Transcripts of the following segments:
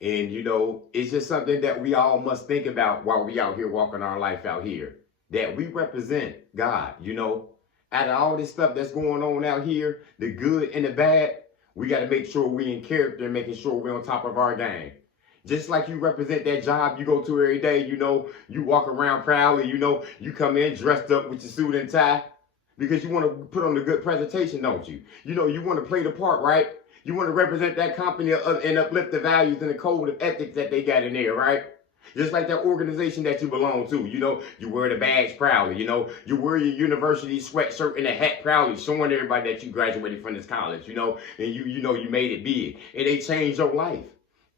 And it's just something that we all must think about while we out here walking our life out here. That we represent God. Out of all this stuff that's going on out here, the good and the bad, we got to make sure we in character and making sure we're on top of our game. Just like you represent that job you go to every day, you walk around proudly, you come in dressed up with your suit and tie because you want to put on a good presentation, don't you? You want to play the part, right? You want to represent that company and uplift the values and the code of ethics that they got in there, right? Just like that organization that you belong to, you wear the badge proudly, you wear your university sweatshirt and a hat proudly, showing everybody that you graduated from this college, and you made it big, and they changed your life,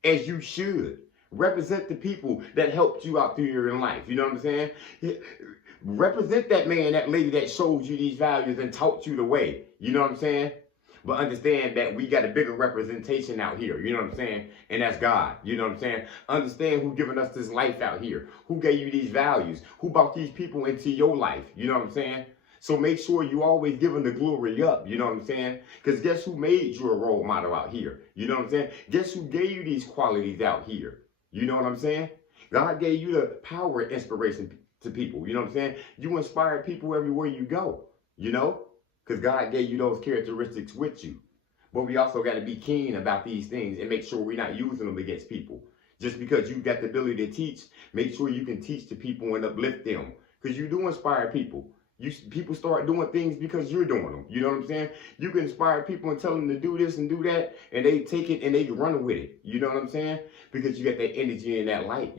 as you should. Represent the people that helped you out through your life. You know what I'm saying? Represent that man, that lady that showed you these values and taught you the way. You know what I'm saying? But understand that we got a bigger representation out here, you know what I'm saying? And that's God, you know what I'm saying? Understand who given us this life out here, who gave you these values, who brought these people into your life, you know what I'm saying? So make sure you always giving the glory up, you know what I'm saying? Because guess who made you a role model out here? You know what I'm saying? Guess who gave you these qualities out here? You know what I'm saying? God gave you the power and inspiration to people, you know what I'm saying? You inspire people everywhere you go, because God gave you those characteristics with you. But we also got to be keen about these things and make sure we're not using them against people. Just because you got the ability to teach, make sure you can teach to people and uplift them. Because you do inspire people. People start doing things because you're doing them. You know what I'm saying? You can inspire people and tell them to do this and do that, and they take it and they run with it. You know what I'm saying? Because you got that energy and that light.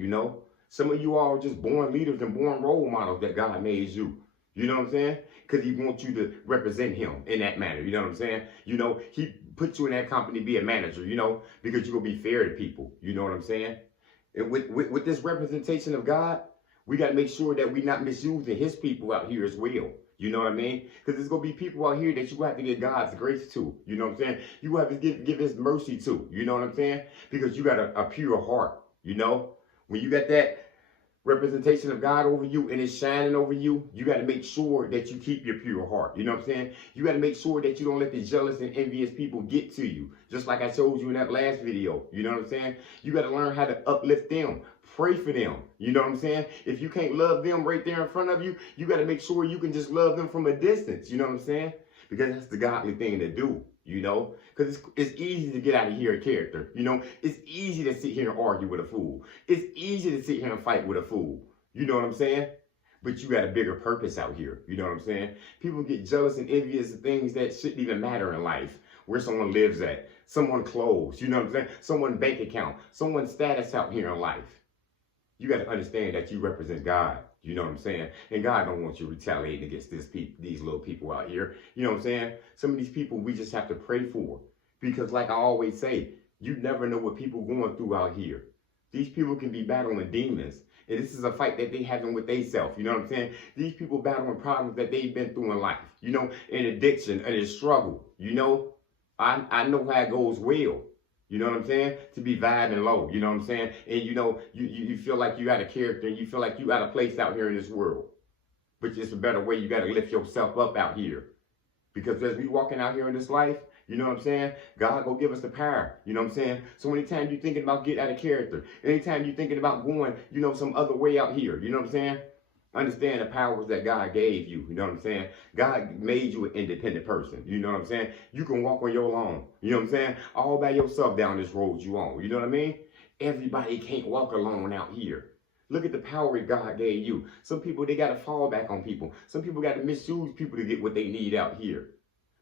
Some of you all are just born leaders and born role models that God made you. You know what I'm saying? Because he wants you to represent him in that manner. You know what I'm saying? He put you in that company to be a manager, because you're going to be fair to people. You know what I'm saying? And with this representation of God, we got to make sure that we're not misusing his people out here as well. You know what I mean? Because there's going to be people out here that you have to give God's grace to. You know what I'm saying? You have to give his mercy to. You know what I'm saying? Because you got a pure heart. When you got that representation of God over you and it's shining over you, you got to make sure that you keep your pure heart. You know what I'm saying? You got to make sure that you don't let the jealous and envious people get to you. Just like I showed you in that last video. You know what I'm saying? You got to learn how to uplift them. Pray for them. You know what I'm saying? If you can't love them right there in front of you, you got to make sure you can just love them from a distance. You know what I'm saying? Because that's the godly thing to do. Because it's easy to get out of here a character. It's easy to sit here and argue with a fool. It's easy to sit here and fight with a fool. You know what I'm saying? But you got a bigger purpose out here. You know what I'm saying? People get jealous and envious of things that shouldn't even matter in life. Where someone lives at, someone's clothes, you know what I'm saying? Someone's bank account, someone's status out here in life. You got to understand that you represent God. You know what I'm saying? And God don't want you retaliating against these little people out here. You know what I'm saying? Some of these people we just have to pray for. Because like I always say, you never know what people going through out here. These people can be battling demons. And this is a fight that they having with themselves. You know what I'm saying? These people battling problems that they've been through in life. In addiction and in struggle. I know how it goes well. You know what I'm saying? To be vibing low, you know what I'm saying? And you feel like you got a character and you feel like you got a place out here in this world. But it's a better way. You got to lift yourself up out here. Because as we walking out here in this life, you know what I'm saying? God go give us the power. You know what I'm saying? So anytime you're thinking about getting out of character, anytime you're thinking about going, some other way out here, you know what I'm saying? Understand the powers that God gave you. You know what I'm saying? God made you an independent person. You know what I'm saying? You can walk on your own. You know what I'm saying? All by yourself down this road you on. You know what I mean? Everybody can't walk alone out here. Look at the power God gave you. Some people, they got to fall back on people. Some people got to misuse people to get what they need out here.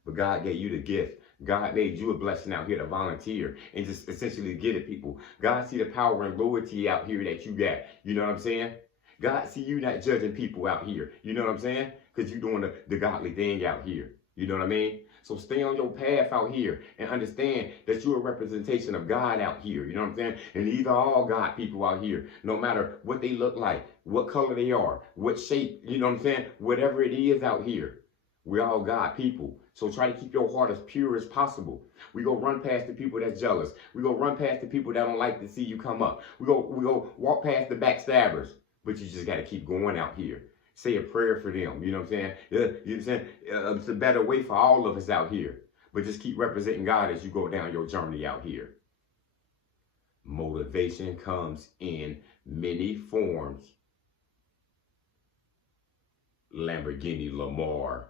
But God gave you the gift. God made you a blessing out here to volunteer and just essentially give it people. God see the power and loyalty out here that you got. You know what I'm saying? God see you not judging people out here. You know what I'm saying? Because you're doing the godly thing out here. You know what I mean? So stay on your path out here and understand that you're a representation of God out here. You know what I'm saying? And these are all God people out here. No matter what they look like, what color they are, what shape, you know what I'm saying? Whatever it is out here. We're all God people. So try to keep your heart as pure as possible. We go run past the people that's jealous. We go run past the people that don't like to see you come up. We go walk past the backstabbers. But you just got to keep going out here. Say a prayer for them. You know what I'm saying? You know what I'm saying? It's a better way for all of us out here. But just keep representing God as you go down your journey out here. Motivation comes in many forms. Lamborghini Lamar.